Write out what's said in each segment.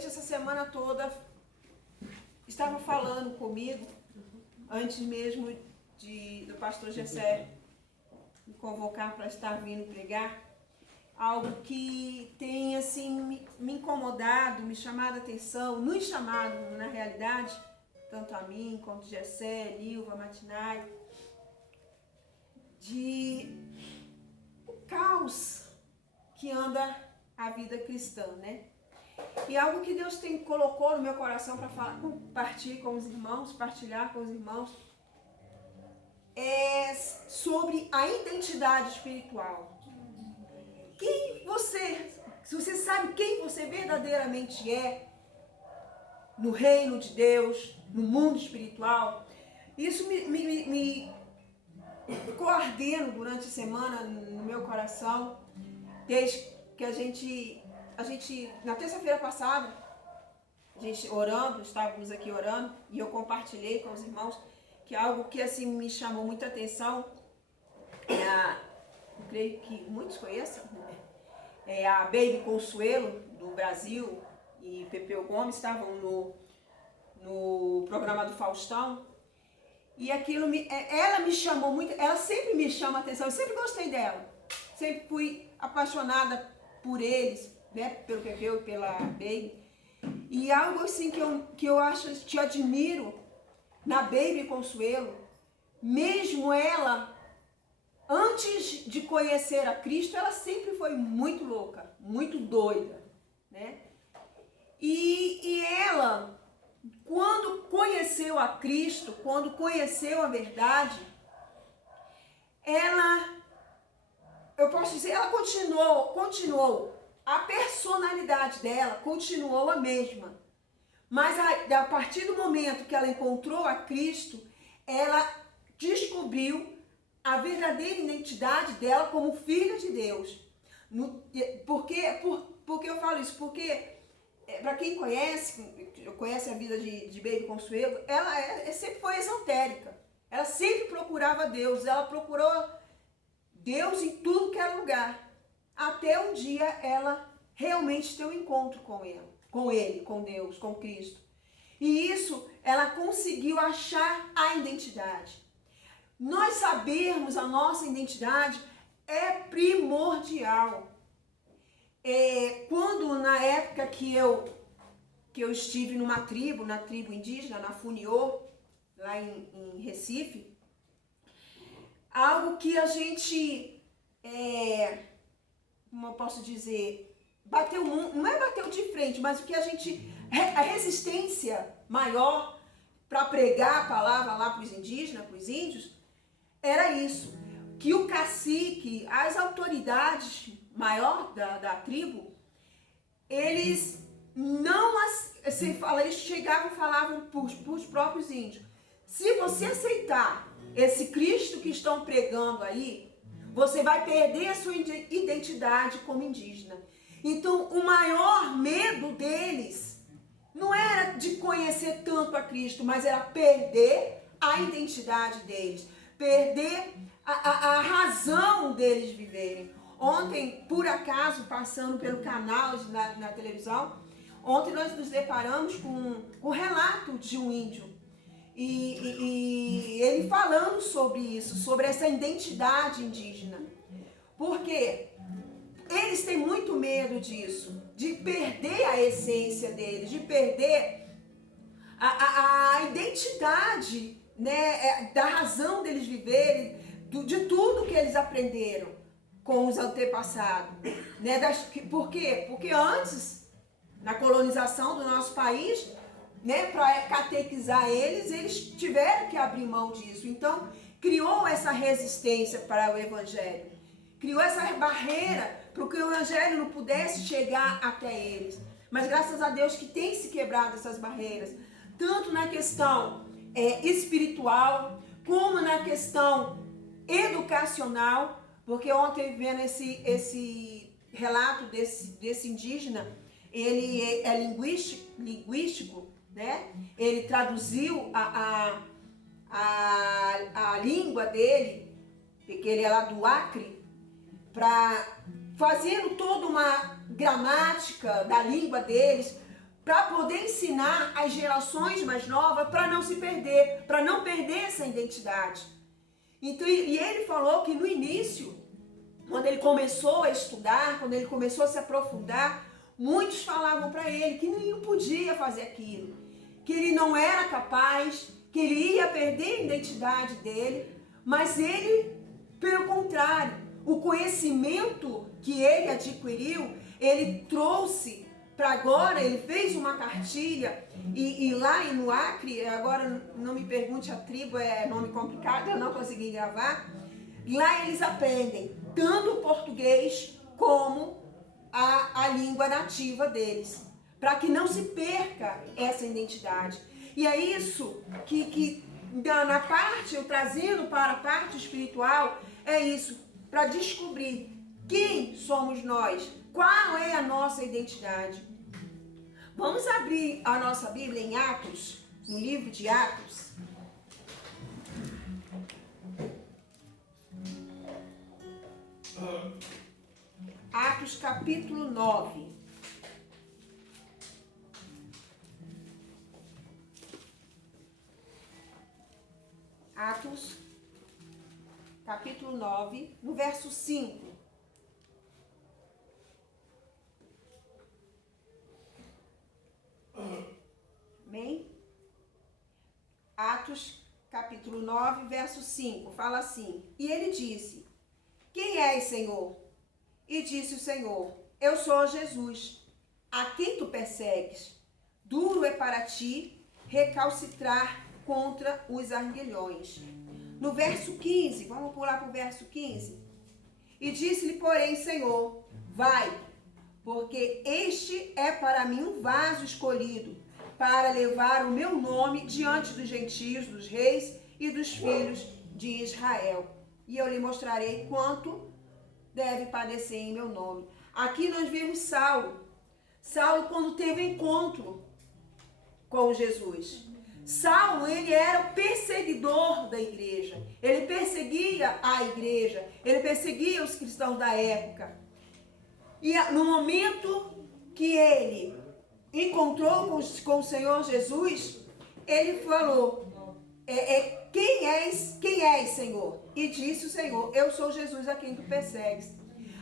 durante essa semana toda estava falando comigo, antes mesmo do pastor Gessé me convocar para estar vindo pregar, algo que tem assim me incomodado, me chamado a atenção, nos chamado na realidade, tanto a mim quanto Gessé, Nilva, Matinai, de o caos que anda a vida cristã, né? E algo que Deus colocou no meu coração para falar, compartilhar com os irmãos, é sobre a identidade espiritual. Se você sabe quem você verdadeiramente é no reino de Deus, no mundo espiritual, isso me ficou ardendo durante a semana no meu coração, desde que a gente na terça-feira passada, a gente estávamos aqui orando, e eu compartilhei com os irmãos que algo que assim me chamou muita atenção, eu creio que muitos conheçam, é a Baby Consuelo, do Brasil, e Pepeu Gomes estavam no programa do Faustão, e aquilo ela me chamou muito, ela sempre me chama a atenção, eu sempre gostei dela, sempre fui apaixonada por eles, né, pelo Pepeu e pela Baby, e algo assim que eu acho, te admiro na Baby Consuelo, mesmo ela, antes de conhecer a Cristo, ela sempre foi muito louca, muito doida, né? E ela, quando conheceu a Cristo, quando conheceu a verdade, eu posso dizer, ela continuou, a personalidade dela continuou a mesma. Mas a partir do momento que ela encontrou a Cristo, ela descobriu a verdadeira identidade dela como filha de Deus. Por que eu falo isso? Porque, para quem conhece a vida de Baby Consuelo, ela sempre foi esotérica. Ela sempre procurava Deus, ela procurou Deus em tudo que era lugar. Até um dia ela realmente ter um encontro com Ele, com Deus, com Cristo. E isso, ela conseguiu achar a identidade. Nós sabermos a nossa identidade é primordial. Quando na época que eu estive na tribo indígena, na Funiô, lá em Recife, algo que a gente, como eu posso dizer, não é bateu de frente, mas o que a resistência maior para pregar a palavra lá para os indígenas, para os índios, era isso, que o cacique, as autoridades maior da tribo, eles chegavam e falavam para os próprios índios, se você aceitar esse Cristo que estão pregando aí, você vai perder a sua identidade como indígena. Então, o maior medo deles não era de conhecer tanto a Cristo, mas era perder a identidade deles, perder a razão deles viverem. Ontem, por acaso, passando pelo canal na televisão, ontem nós nos deparamos com o relato de um índio. E ele falando sobre isso, sobre essa identidade indígena. Porque eles têm muito medo disso, de perder a essência deles, de perder a identidade, né, da razão deles viverem, de tudo que eles aprenderam com os antepassados. Né? Por quê? Porque antes, na colonização do nosso país, né, para catequizar eles tiveram que abrir mão disso. Então, criou essa resistência para o Evangelho. Criou essa barreira para que o Evangelho não pudesse chegar até eles. Mas graças a Deus que tem se quebrado essas barreiras. Tanto na questão espiritual, como na questão educacional. Porque ontem, vendo esse relato desse indígena, ele é linguístico, né? Ele traduziu a língua dele, porque ele é lá do Acre, fazendo toda uma gramática da língua deles, para poder ensinar as gerações mais novas para não se perder, para não perder essa identidade. Então, e ele falou que no início, quando ele começou a estudar, quando ele começou a se aprofundar, muitos falavam para ele que não podia fazer aquilo, que ele não era capaz, que ele ia perder a identidade dele, mas ele, pelo contrário, o conhecimento que ele adquiriu, ele trouxe para agora, ele fez uma cartilha e lá no Acre, agora não me pergunte a tribo, é nome complicado, eu não consegui gravar, lá eles aprendem tanto o português como a língua nativa deles, para que não se perca essa identidade. E é isso que na parte, eu trazendo para a parte espiritual, é isso, para descobrir quem somos nós, qual é a nossa identidade. Vamos abrir a nossa Bíblia em Atos, no livro de Atos. Atos capítulo 9. Atos capítulo 9, no verso 5. Amém? Atos capítulo 9, verso 5, fala assim: E ele disse: Quem és, Senhor? E disse o Senhor: Eu sou Jesus, a quem tu persegues. Duro é para ti recalcitrar contra os arguilhões. No verso 15, vamos pular para o verso 15. E disse-lhe, porém, Senhor, vai, porque este é para mim um vaso escolhido, para levar o meu nome diante dos gentios, dos reis e dos filhos de Israel. E eu lhe mostrarei quanto deve padecer em meu nome. Aqui nós vemos Saulo. Saulo, quando teve um encontro com Jesus. Saulo, ele era o perseguidor da igreja. Ele perseguia a igreja. Ele perseguia os cristãos da época. E no momento que ele encontrou com o Senhor Jesus, ele falou, quem és, Senhor? E disse o Senhor, eu sou Jesus a quem tu persegues.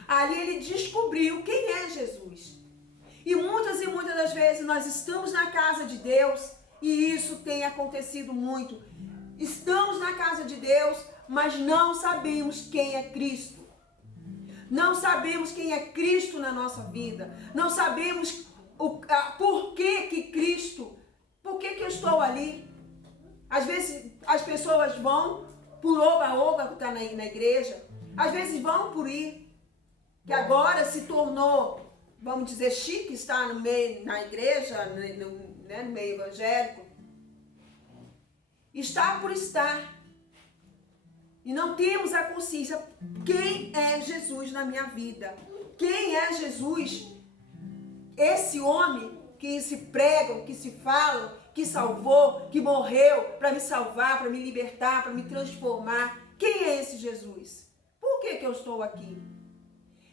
Ali ele descobriu quem é Jesus. E muitas das vezes nós estamos na casa de Deus, e isso tem acontecido muito. Estamos na casa de Deus, mas não sabemos quem é Cristo. Não sabemos quem é Cristo na nossa vida. Não sabemos por que Cristo, por que eu estou ali. Às vezes as pessoas vão por oba-oba que está na igreja. Às vezes vão por ir. Que agora se tornou, vamos dizer, chique estar no meio, na igreja, no meio evangélico. Está por estar. E não temos a consciência, quem é Jesus na minha vida? Quem é Jesus? Esse homem que se pregam, que se falam, que salvou, que morreu para me salvar, para me libertar, para me transformar. Quem é esse Jesus? Por que eu estou aqui?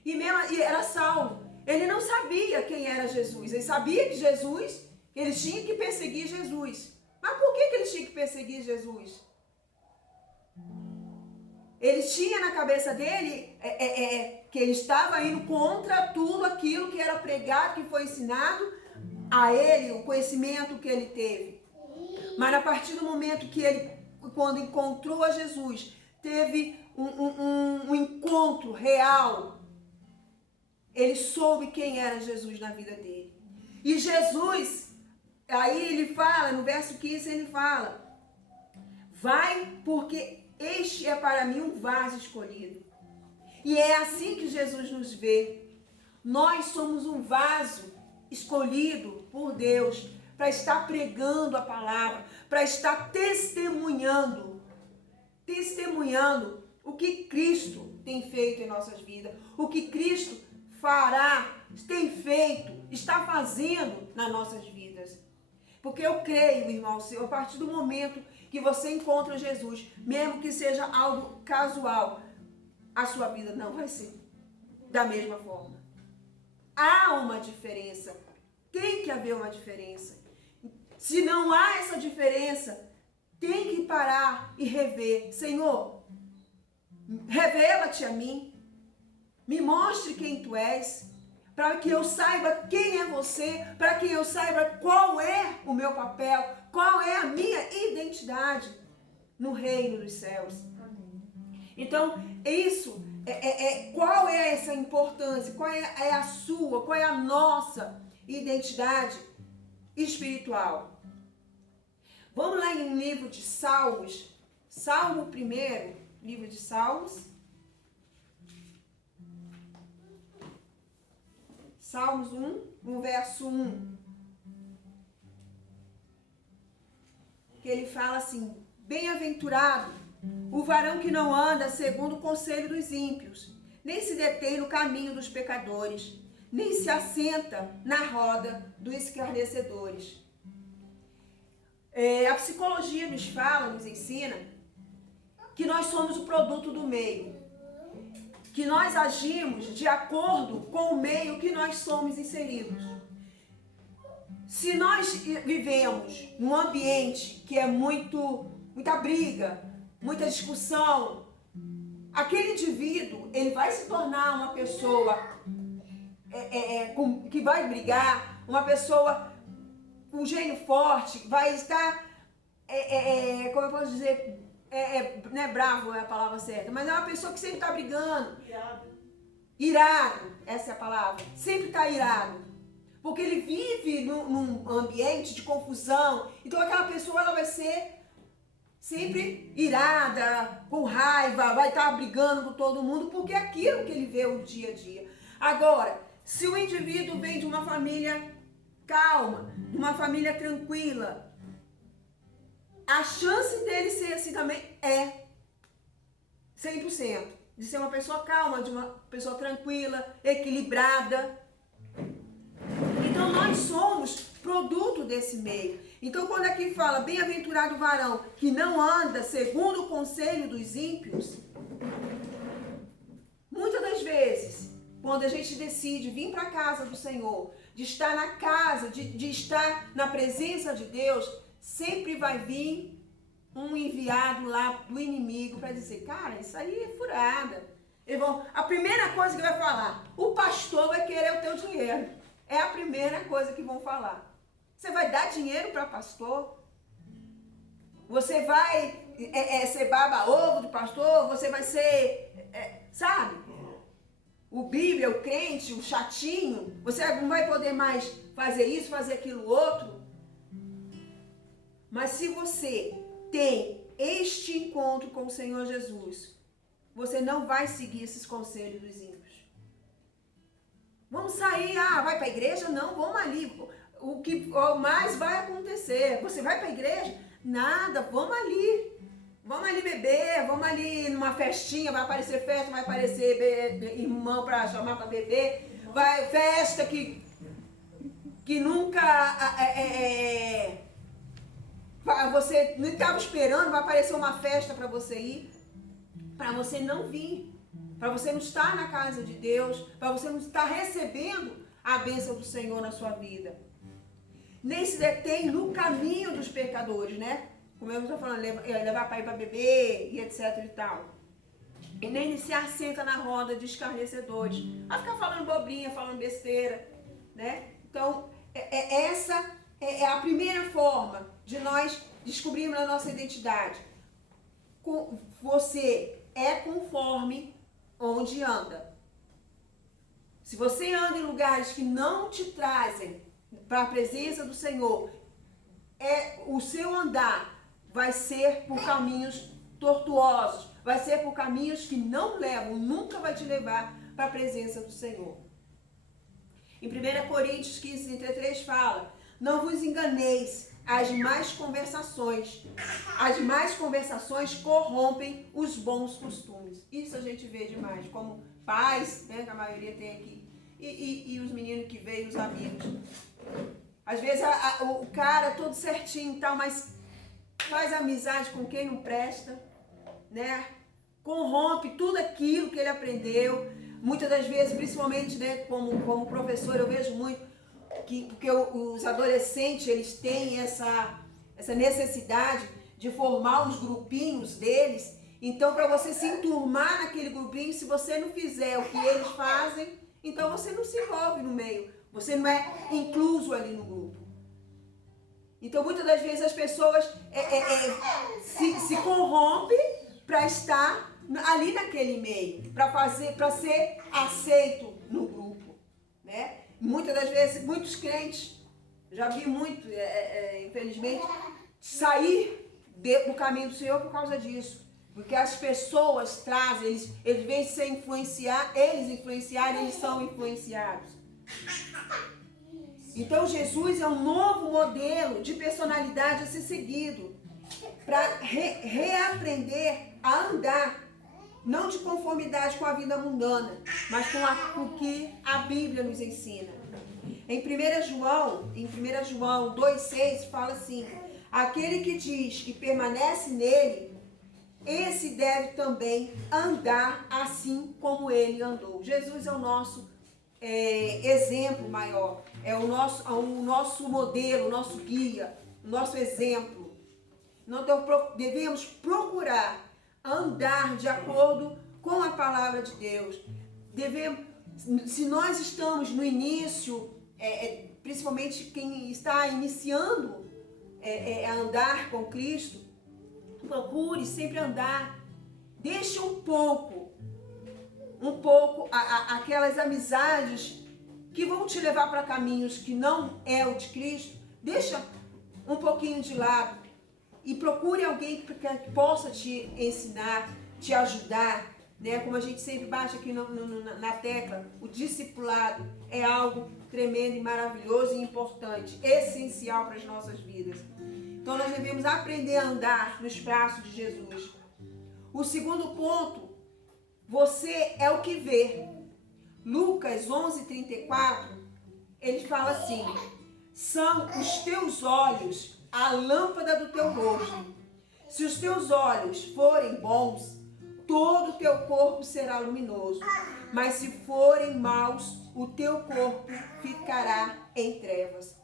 E era Saulo. Ele não sabia quem era Jesus. Ele sabia que Jesus, ele tinha que perseguir Jesus. Mas por que ele tinha que perseguir Jesus? Ele tinha na cabeça dele que ele estava indo contra tudo aquilo que era pregado, que foi ensinado a ele, o conhecimento que ele teve. Mas a partir do momento que ele, quando encontrou a Jesus, teve um encontro real, ele soube quem era Jesus na vida dele. E Jesus, aí ele fala, no verso 15 ele fala, vai porque este é para mim um vaso escolhido. E é assim que Jesus nos vê. Nós somos um vaso escolhido por Deus para estar pregando a palavra, para estar testemunhando o que Cristo tem feito em nossas vidas, o que Cristo fará, tem feito, está fazendo nas nossas vidas. Porque eu creio, irmão, a partir do momento que você encontra Jesus, mesmo que seja algo casual, a sua vida não vai ser da mesma forma. Há uma diferença. Quem que haver uma diferença. Se não há essa diferença, tem que parar e rever. Senhor, revela-te a mim. Me mostre quem tu és. Para que eu saiba quem é você. Para que eu saiba qual é o meu papel. Qual é a minha identidade no reino dos céus. Então, isso qual é essa importância? Qual é a sua? Qual é a nossa identidade espiritual? Vamos lá em livro de Salmos. Salmo 1, livro de Salmos. Salmos 1, no verso 1. Que ele fala assim: bem-aventurado o varão que não anda segundo o conselho dos ímpios, nem se detém no caminho dos pecadores, nem se assenta na roda dos escarnecedores. A psicologia nos fala, nos ensina, que nós somos o produto do meio, que nós agimos de acordo com o meio que nós somos inseridos. Se nós vivemos num ambiente que é muita briga, muita discussão, aquele indivíduo, ele vai se tornar uma pessoa que vai brigar, uma pessoa com um gênio forte, vai estar, como eu posso dizer, não é bravo é a palavra certa, mas é uma pessoa que sempre está brigando. Irado, essa é a palavra. Sempre está irado. Porque ele vive num ambiente de confusão. Então aquela pessoa ela vai ser sempre irada, com raiva, vai estar brigando com todo mundo, porque é aquilo que ele vê o dia a dia. Agora, se o indivíduo vem de uma família calma, de uma família tranquila, a chance dele ser assim também é 100%. De ser uma pessoa calma, de uma pessoa tranquila, equilibrada. Então nós somos produto desse meio. Então quando aqui fala bem-aventurado o varão que não anda segundo o conselho dos ímpios, muitas das vezes, quando a gente decide vir para a casa do Senhor, de estar na casa, de estar na presença de Deus, sempre vai vir um enviado lá do inimigo para dizer, cara, isso aí é furada. A primeira coisa que vai falar, o pastor vai querer o teu dinheiro. É a primeira coisa que vão falar. Você vai dar dinheiro para pastor? Você vai ser baba-ovo de pastor? Você vai ser, sabe? O Bíblia, o crente, o chatinho. Você não vai poder mais fazer isso, fazer aquilo outro. Mas se você tem este encontro com o Senhor Jesus, você não vai seguir esses conselhos dos ímpios. Vamos sair, vai para a igreja? Não, vamos ali. O que mais vai acontecer? Você vai para a igreja? Nada, vamos ali. Vamos ali beber, vamos ali numa festinha, vai aparecer festa, vai aparecer irmão para chamar para beber. Vai festa que nunca você não estava esperando, vai aparecer uma festa para você ir, para você não vir. Para você não estar na casa de Deus, para você não estar recebendo a bênção do Senhor na sua vida. Nem se detém no caminho dos pecadores, né? Como eu estou falando, levar para ir para beber e etc e tal. E nem se assenta na roda de escarnecedores. Vai ficar falando bobrinha, falando besteira, né? Então, essa é a primeira forma de nós descobrirmos a nossa identidade. Você é conforme onde anda. Se você anda em lugares que não te trazem para a presença do Senhor, o seu andar vai ser por caminhos tortuosos, vai ser por caminhos que não levam, nunca vai te levar para a presença do Senhor. Em 1 Coríntios 15, 33 fala, não vos enganeis, as más conversações corrompem os bons costumes. Isso a gente vê demais, como pais, né, que a maioria tem aqui, e os meninos que veem, os amigos. Às vezes o cara todo certinho e tal, mas faz amizade com quem não presta, né? Corrompe tudo aquilo que ele aprendeu. Muitas das vezes, principalmente, né, como professor, eu vejo muito, porque os adolescentes, eles têm essa necessidade de formar os grupinhos deles. Então, para você se enturmar naquele grupinho, se você não fizer o que eles fazem, então você não se envolve no meio. Você não é incluso ali no grupo. Então, muitas das vezes as pessoas se corrompem para estar ali naquele meio, para ser aceito no grupo, né? Muitas das vezes, muitos crentes, já vi muito, infelizmente, sair do caminho do Senhor por causa disso. Porque as pessoas trazem, eles vêm se influenciar, eles são influenciados. Então Jesus é um novo modelo de personalidade a ser seguido, para reaprender a andar, não de conformidade com a vida mundana, mas com o que a Bíblia nos ensina. Em 1 João 2,6 fala assim: aquele que diz que permanece nele, esse deve também andar assim como ele andou. Jesus é o nosso exemplo maior, é o nosso modelo, o nosso guia, o nosso exemplo. Nós devemos procurar andar de acordo com a palavra de Deus. Se nós estamos no início, principalmente quem está iniciando a andar com Cristo, procure sempre andar. Deixe um pouco aquelas amizades que vão te levar para caminhos que não é o de Cristo. Deixa um pouquinho de lado e procure alguém que possa te ensinar, te ajudar, né? Como a gente sempre bate aqui na tecla, o discipulado é algo tremendo e maravilhoso e importante, essencial para as nossas vidas. Então nós devemos aprender a andar nos braços de Jesus. O segundo ponto, você é o que vê. Lucas 11:34, ele fala assim: são os teus olhos a lâmpada do teu rosto. Se os teus olhos forem bons, todo o teu corpo será luminoso. Mas se forem maus, o teu corpo ficará em trevas.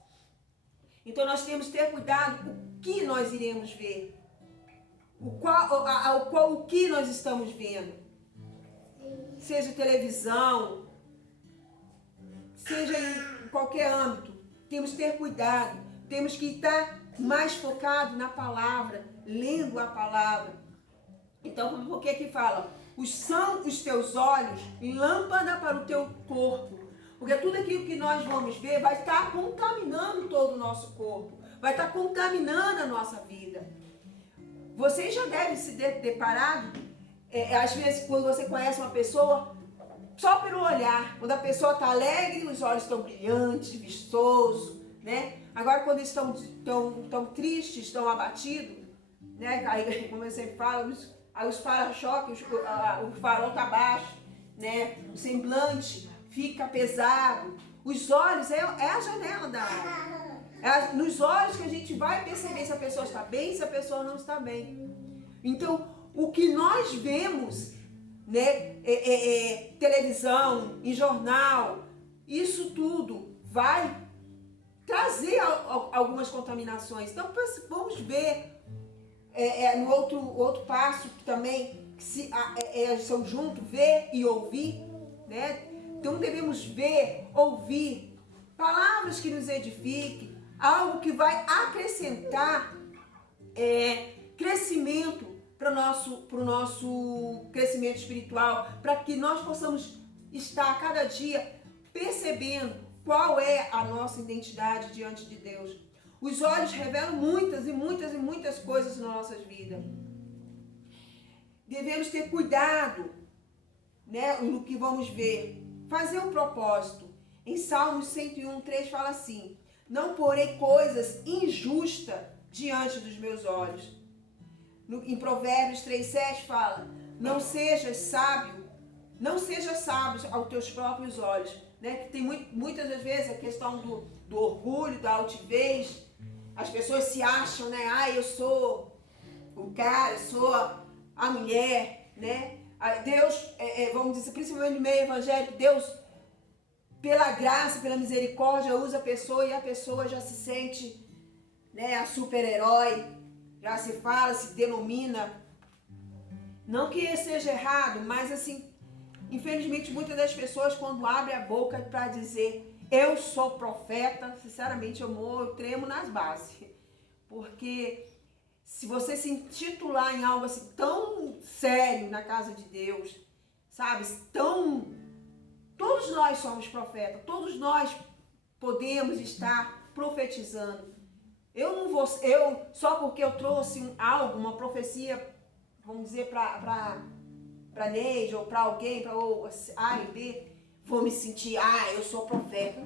Então nós temos que ter cuidado com o que nós iremos ver. O que nós estamos vendo. Seja televisão, seja em qualquer âmbito. Temos que ter cuidado. Temos que estar mais focado na palavra, lendo a palavra. Então, por que fala? São os teus olhos lâmpada para o teu corpo. Porque tudo aquilo que nós vamos ver vai estar contaminando todo o nosso corpo. Vai estar contaminando a nossa vida. Vocês já devem se deparado, às vezes, quando você conhece uma pessoa, só pelo olhar. Quando a pessoa está alegre, os olhos estão brilhantes, vistosos, né? Agora, quando estão tristes, estão abatidos, né? Aí, como eu sempre falo, os para-choques, o farol está baixo, né? O semblante fica pesado. Os olhos é a janela da alma. É nos olhos que a gente vai perceber se a pessoa está bem, se a pessoa não está bem. Então, o que nós vemos, né, televisão, em jornal, isso tudo vai trazer algumas contaminações. Então, vamos ver no outro passo que também são juntos, ver e ouvir, né? Então, devemos ver, ouvir palavras que nos edifiquem, algo que vai acrescentar crescimento para o nosso crescimento espiritual, para que nós possamos estar cada dia percebendo qual é a nossa identidade diante de Deus. Os olhos revelam muitas e muitas e muitas coisas nas nossas vidas. Devemos ter cuidado, né, no que vamos ver. Fazer um propósito. Em Salmos 101:3 fala assim: não porei coisas injustas diante dos meus olhos. Em Provérbios 3:7 fala: não sejas sábio aos teus próprios olhos. Né? Que tem muitas das vezes a questão do orgulho, da altivez. As pessoas se acham, né? Eu sou o cara, eu sou a mulher, né? Deus, vamos dizer, principalmente no meio evangélico, Deus pela graça, pela misericórdia, usa a pessoa e a pessoa já se sente, né, a super-herói, já se fala, se denomina. Não que seja errado, mas assim, infelizmente muitas das pessoas quando abrem a boca para dizer eu sou profeta, sinceramente eu tremo nas bases. Porque se você se intitular em algo assim tão sério na casa de Deus, sabe, todos nós somos profetas, todos nós podemos estar profetizando. Só porque eu trouxe algo, uma profecia, vamos dizer, para Neide ou para alguém, para A e B, vou me sentir, eu sou profeta.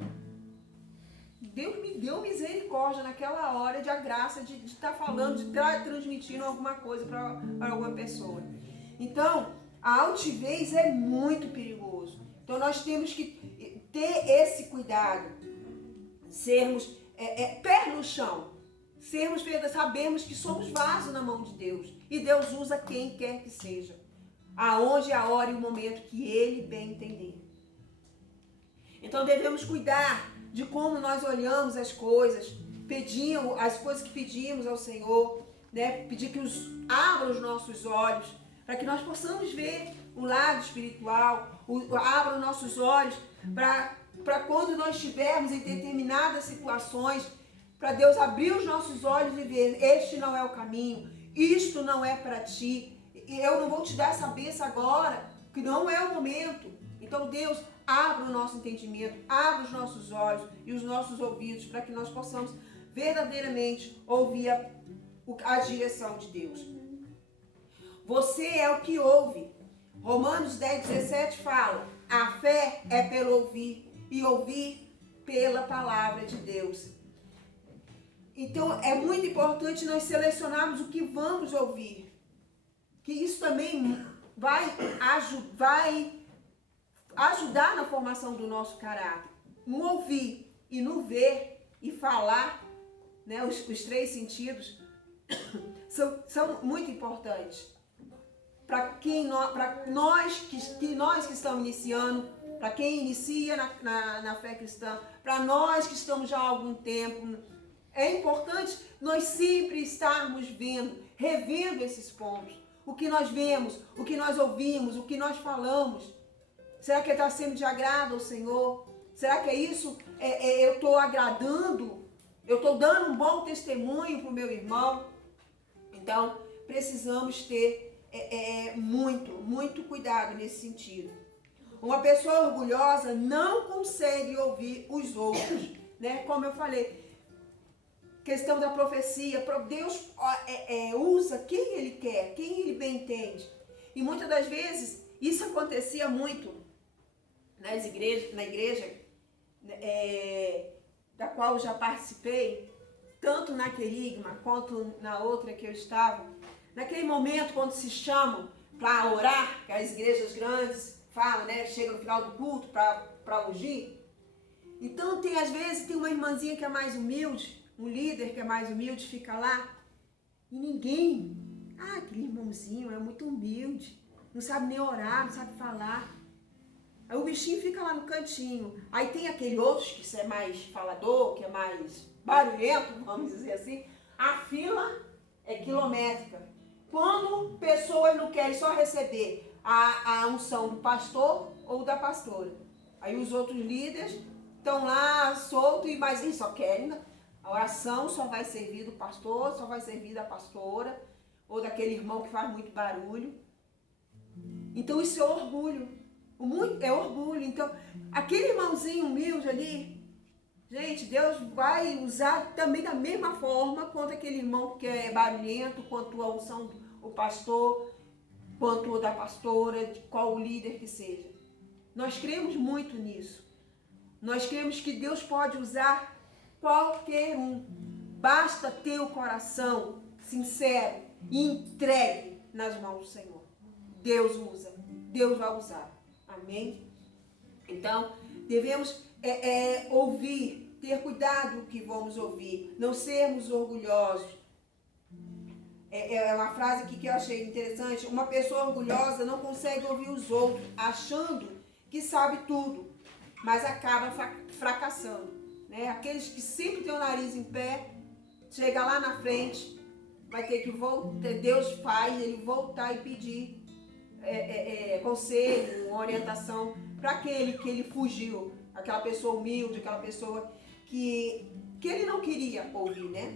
Deus me deu misericórdia naquela hora de a graça de estar falando, de estar transmitindo alguma coisa para alguma pessoa. Então, a altivez é muito perigoso. Então, nós temos que ter esse cuidado, sermos pé no chão, sabermos que somos vaso na mão de Deus e Deus usa quem quer que seja, aonde, a hora e o momento que Ele bem entender. Então, devemos cuidar de como nós olhamos as coisas, as coisas que pedimos ao Senhor, né? Pedir que abra os nossos olhos, para que nós possamos ver o lado espiritual, abra os nossos olhos, para quando nós estivermos em determinadas situações, para Deus abrir os nossos olhos e ver, este não é o caminho, isto não é para ti, eu não vou te dar essa bênção agora, que não é o momento. Então, Deus, abra o nosso entendimento, abra os nossos olhos e os nossos ouvidos para que nós possamos verdadeiramente ouvir a direção de Deus. Você é o que ouve. Romanos 10:17 fala, a fé é pelo ouvir e ouvir pela palavra de Deus. Então, é muito importante nós selecionarmos o que vamos ouvir. Que isso também vai ajudar na formação do nosso caráter. No ouvir e no ver e falar, né, os três sentidos são muito importantes para nós que estamos iniciando, para quem inicia na fé cristã, para nós que estamos já há algum tempo. É importante nós sempre estarmos revendo esses pontos. O que nós vemos, o que nós ouvimos, o que nós falamos. Será que está sendo de agrado ao Senhor? Será que é isso? Eu estou agradando? Eu estou dando um bom testemunho para o meu irmão? Então, precisamos ter muito cuidado nesse sentido. Uma pessoa orgulhosa não consegue ouvir os outros, né? Como eu falei, questão da profecia, Deus usa quem Ele quer, quem Ele bem entende. E muitas das vezes, isso acontecia muito na igreja da qual eu já participei, tanto na Querigma quanto na outra que eu estava. Naquele momento, quando se chamam para orar, que as igrejas grandes falam, né? Chega no final do culto para ungir. Então, às vezes, tem uma irmãzinha que é mais humilde, um líder que é mais humilde, fica lá, e ninguém, aquele irmãozinho é muito humilde, não sabe nem orar, não sabe falar. Aí o bichinho fica lá no cantinho. Aí tem aquele outro que é mais falador, que é mais barulhento, vamos dizer assim. A fila é quilométrica. Quando pessoas não querem só receber a unção do pastor ou da pastora. Aí os outros líderes estão lá soltos, mas eles só querem. A oração só vai servir do pastor, só vai servir da pastora, ou daquele irmão que faz muito barulho. Então isso é orgulho. É orgulho. Então, aquele irmãozinho humilde ali, gente, Deus vai usar também da mesma forma quanto aquele irmão que é barulhento, quanto a unção do pastor, quanto da pastora, de qual o líder que seja. Nós cremos muito nisso. Nós cremos que Deus pode usar qualquer um. Basta ter o coração sincero e entregue nas mãos do Senhor. Deus usa. Deus vai usar. Amém? Então, devemos ouvir, ter cuidado com o que vamos ouvir, não sermos orgulhosos. É uma frase aqui que eu achei interessante. Uma pessoa orgulhosa não consegue ouvir os outros, achando que sabe tudo. mas acaba fracassando, né? Aqueles que sempre têm o nariz em pé, chega lá na frente, vai ter que voltar, Deus faz ele voltar e pedir conselho, orientação para aquele que ele fugiu, aquela pessoa humilde, aquela pessoa que ele não queria ouvir, né?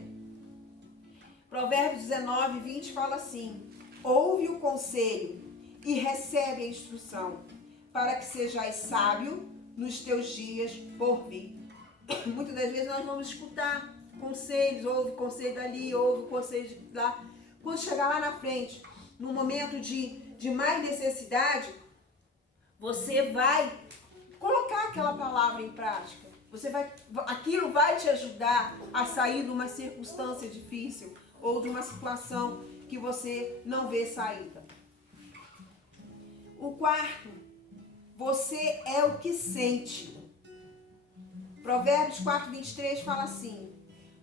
Provérbios 19, 20 fala assim: ouve o conselho e recebe a instrução, para que sejais sábio nos teus dias por vir. Muitas das vezes nós vamos escutar conselhos, ouve conselho dali, ouve conselho de lá. Quando chegar lá na frente, no momento de mais necessidade, você vai colocar aquela palavra em prática. Aquilo vai te ajudar a sair de uma circunstância difícil ou de uma situação que você não vê saída. O quarto, você é o que sente. Provérbios 4, 23 fala assim: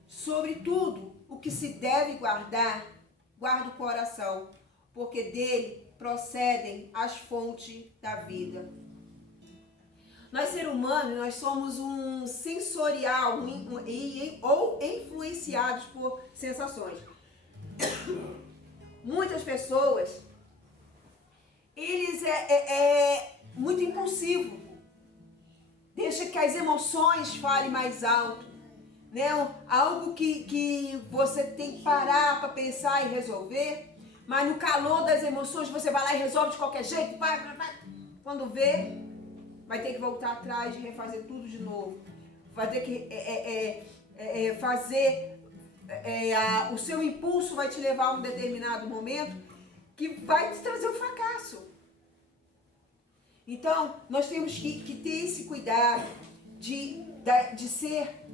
sobre tudo o que se deve guardar, guarda o coração, porque dele procedem as fontes da vida. Nós, seres humanos, nós somos um sensorial ou influenciados por sensações. Muitas pessoas, eles muito impulsivo. Deixa que as emoções falem mais alto, né? Algo que você tem que parar para pensar e resolver, mas no calor das emoções você vai lá e resolve de qualquer jeito. Quando vê, vai ter que voltar atrás e refazer tudo de novo. Vai ter que fazer... o seu impulso vai te levar a um determinado momento que vai te trazer um fracasso. Então, nós temos que ter esse cuidado de ser...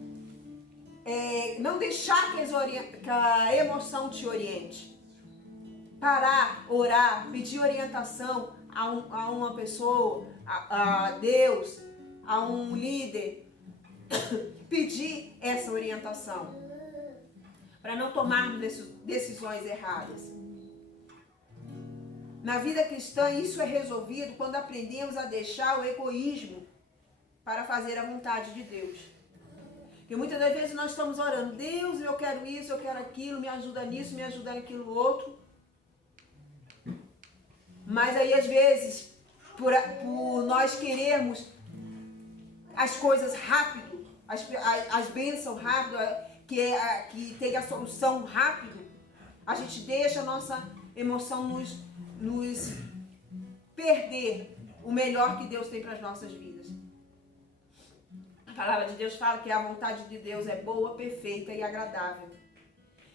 não deixar que a emoção te oriente. Parar, orar, pedir orientação a uma pessoa, a Deus, a um líder. Pedir essa orientação, para não tomarmos decisões erradas. Na vida cristã, isso é resolvido quando aprendemos a deixar o egoísmo para fazer a vontade de Deus. Porque muitas das vezes nós estamos orando: Deus, eu quero isso, eu quero aquilo, me ajuda nisso, me ajuda naquilo outro. Mas aí, às vezes, por nós querermos as coisas rápido, as bênçãos rápido, que tem a solução rápido, a gente deixa a nossa emoção nos perder o melhor que Deus tem para as nossas vidas. A palavra de Deus fala que a vontade de Deus é boa, perfeita e agradável.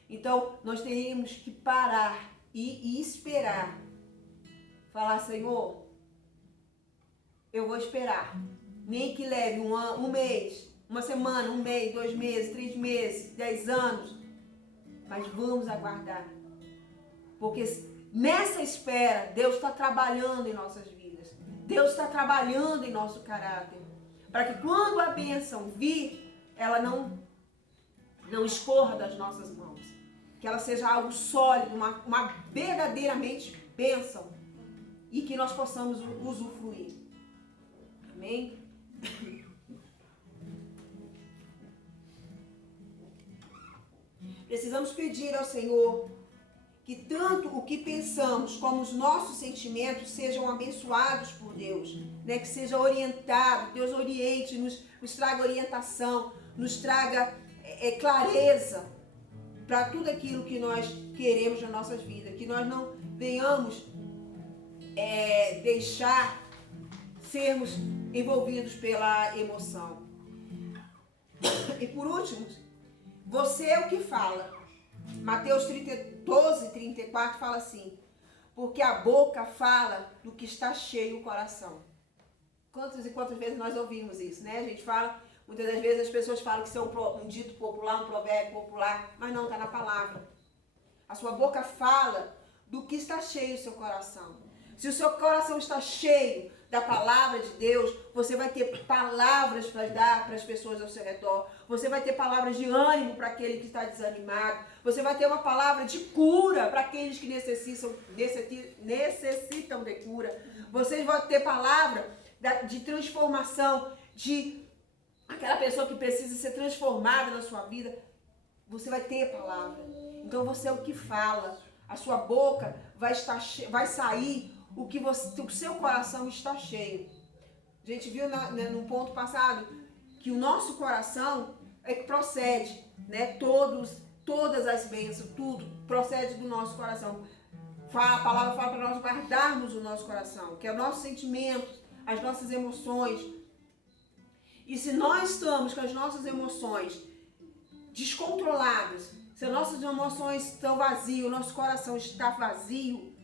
Então, nós teríamos que parar e esperar. Falar: Senhor, eu vou esperar. Nem que leve um mês, uma semana, um mês, 2 meses, 3 meses, 10 anos. Mas vamos aguardar. Porque nessa espera, Deus está trabalhando em nossas vidas. Deus está trabalhando em nosso caráter. Para que quando a bênção vir, ela não escorra das nossas mãos. Que ela seja algo sólido, uma verdadeiramente bênção. E que nós possamos usufruir. Amém? Precisamos pedir ao Senhor que tanto o que pensamos como os nossos sentimentos sejam abençoados por Deus, né? Que seja orientado, Deus oriente, nos traga orientação, nos traga clareza para tudo aquilo que nós queremos nas nossas vidas, que nós não venhamos deixar sermos envolvidos pela emoção. E por último, você é o que fala. Mateus 12, 34 fala assim: porque a boca fala do que está cheio o coração. Quantas e quantas vezes nós ouvimos isso, né? A gente fala, muitas das vezes as pessoas falam que isso é um dito popular, um provérbio popular, mas não, está na palavra. A sua boca fala do que está cheio o seu coração. Se o seu coração está cheio da palavra de Deus, você vai ter palavras para dar para as pessoas ao seu redor. Você vai ter palavras de ânimo para aquele que está desanimado. Você vai ter uma palavra de cura para aqueles que necessitam de cura. Vocês vão ter palavra de transformação, de aquela pessoa que precisa ser transformada na sua vida, você vai ter palavra. Então você é o que fala. A sua boca vai sair o que o seu coração está cheio. A gente viu no ponto passado que o nosso coração é que procede, né? Todas as bênçãos, tudo procede do nosso coração. A palavra fala para nós guardarmos o nosso coração, que é o nosso sentimento, as nossas emoções. E se nós estamos com as nossas emoções descontroladas, se as nossas emoções estão vazias, o nosso coração está vazio,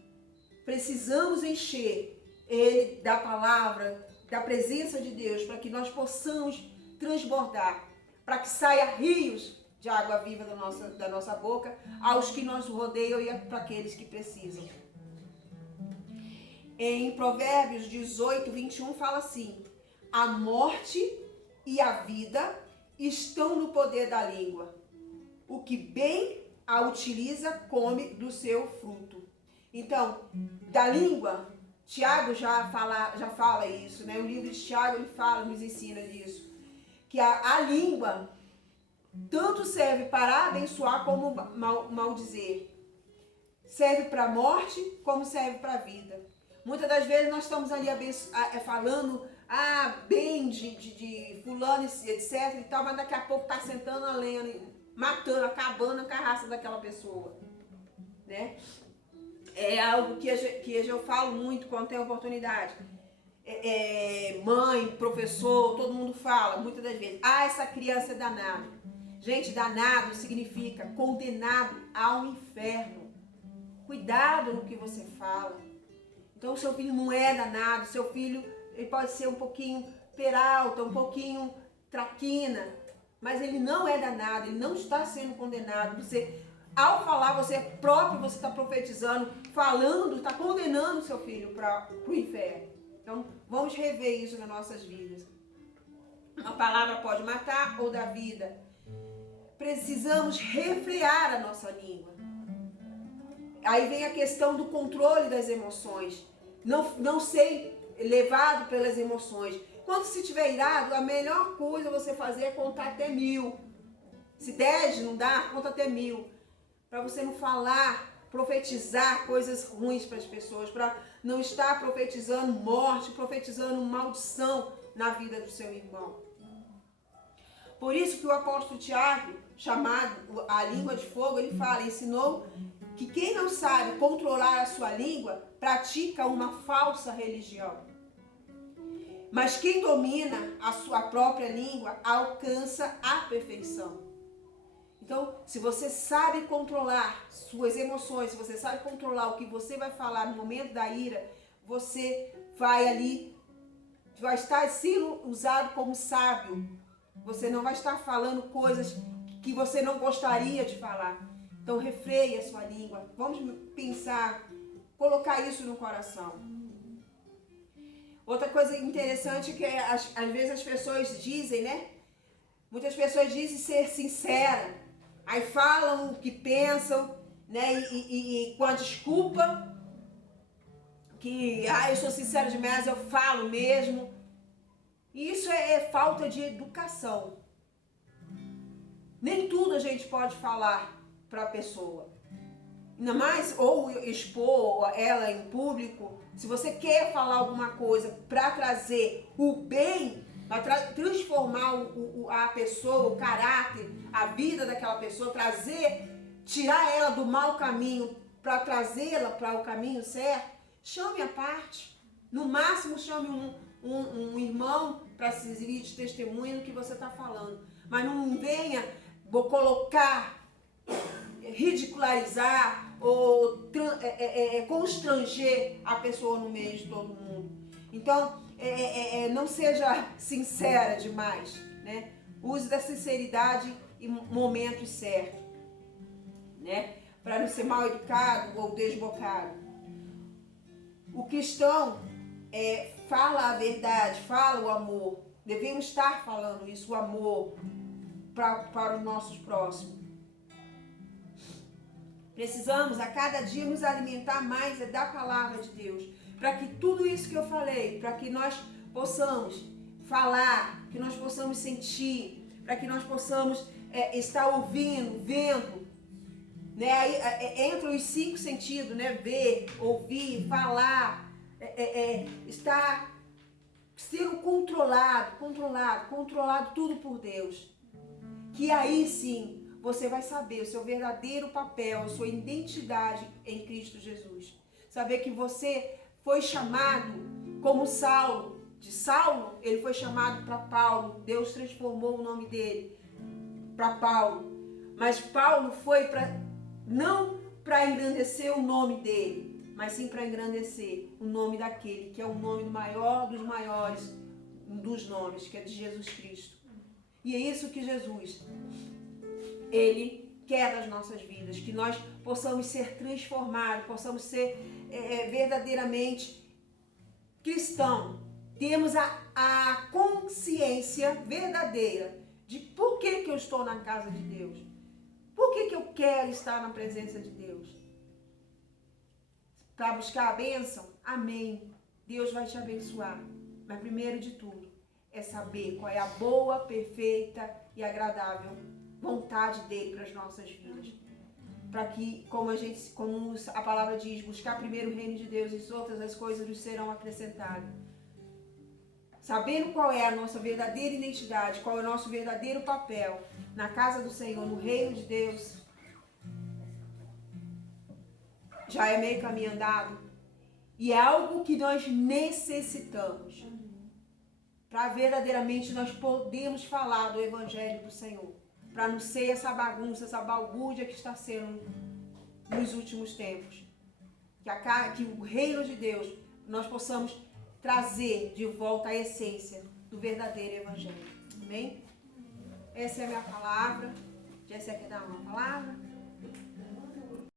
precisamos encher ele da palavra, da presença de Deus, para que nós possamos transbordar, para que saia rios de água viva da nossa boca aos que nos rodeiam e para aqueles que precisam. Em Provérbios 18, 21 fala assim: a morte e a vida estão no poder da língua. O que bem a utiliza come do seu fruto. Então, da língua, Tiago já fala isso, né? O livro de Tiago nos ensina disso. Que a língua tanto serve para abençoar como maldizer. Serve para a morte como serve para a vida. Muitas das vezes nós estamos ali falando bem de fulano, etc e tal, mas daqui a pouco está sentando a lenha, matando, acabando com a raça daquela pessoa, né? É algo que eu falo muito quando tem oportunidade. Mãe, professor, todo mundo fala muitas das vezes: essa criança é danada. Gente, danado significa condenado ao inferno. Cuidado no que você fala. Então, o seu filho não é danado, seu filho ele pode ser um pouquinho peralta, um pouquinho traquina, mas ele não é danado, ele não está sendo condenado. Você, ao falar, você está profetizando, falando, está condenando o seu filho para o inferno. Então, vamos rever isso nas nossas vidas. Uma palavra pode matar ou dar vida. Precisamos refrear a nossa língua. Aí vem a questão do controle das emoções. Não ser levado pelas emoções. Quando se estiver irado, a melhor coisa você fazer é contar até 1000. Se 10 não dá, conta até 1000. Para você não falar, profetizar coisas ruins para as pessoas. Para não estar profetizando morte, profetizando maldição na vida do seu irmão. Por isso que o apóstolo Tiago, chamado a língua de fogo, ele ensinou que quem não sabe controlar a sua língua, pratica uma falsa religião. Mas quem domina a sua própria língua, alcança a perfeição. Então, se você sabe controlar suas emoções, se você sabe controlar o que você vai falar no momento da ira, você vai estar sendo usado como sábio. Você não vai estar falando coisas que você não gostaria de falar. Então, refreie a sua língua. Vamos pensar, colocar isso no coração. Outra coisa interessante é que às vezes as pessoas dizem, né? Muitas pessoas dizem ser sincera. Aí falam o que pensam, né? E com a desculpa que, eu sou sincera demais, eu falo mesmo. E isso é falta de educação. Nem tudo a gente pode falar para a pessoa. Ainda mais, ou expor ela em público. Se você quer falar alguma coisa para trazer o bem, para transformar a pessoa, o caráter, a vida daquela pessoa, tirar ela do mau caminho para trazê-la para o caminho certo, chame a parte. No máximo, chame um irmão para servir de testemunha no que você está falando. Mas não venha colocar, ridicularizar ou constranger a pessoa no meio de todo mundo. Então, não seja sincera demais, né? Use da sinceridade em momentos certos, né? Para não ser mal educado ou desbocado. O cristão fala a verdade, fala o amor. Devemos estar falando isso, o amor para os nossos próximos. Precisamos a cada dia nos alimentar mais da palavra de Deus. Para que tudo isso que eu falei, para que nós possamos falar, que nós possamos sentir, para que nós possamos estar ouvindo, vendo, né? Aí entra os 5 sentidos, né? Ver, ouvir, falar, estar sendo controlado tudo por Deus. Que aí sim você vai saber o seu verdadeiro papel, a sua identidade em Cristo Jesus. Saber que você foi chamado como Saulo. De Saulo, ele foi chamado para Paulo. Deus transformou o nome dele para Paulo. Mas Paulo foi não para engrandecer o nome dele, mas sim para engrandecer o nome daquele que é o nome do maior dos maiores dos nomes, que é de Jesus Cristo. E é isso que Jesus, ele quer das nossas vidas, que nós possamos ser transformados, possamos ser verdadeiramente cristãos. Temos a consciência verdadeira de por que eu estou na casa de Deus. Por que eu quero estar na presença de Deus? Para buscar a bênção? Amém. Deus vai te abençoar. Mas primeiro de tudo, é saber qual é a boa, perfeita e agradável vontade dele para as nossas vidas. Para que, como a palavra diz, buscar primeiro o reino de Deus e outras as coisas nos serão acrescentadas. Sabendo qual é a nossa verdadeira identidade, qual é o nosso verdadeiro papel na casa do Senhor, no reino de Deus, já é meio caminho andado. E é algo que nós necessitamos. Para verdadeiramente nós podemos falar do Evangelho do Senhor. Para não ser essa bagunça, essa balbúrdia que está sendo nos últimos tempos. Que o reino de Deus, nós possamos trazer de volta a essência do verdadeiro Evangelho. Amém? Essa é a minha palavra. Jéssica quer dar uma palavra?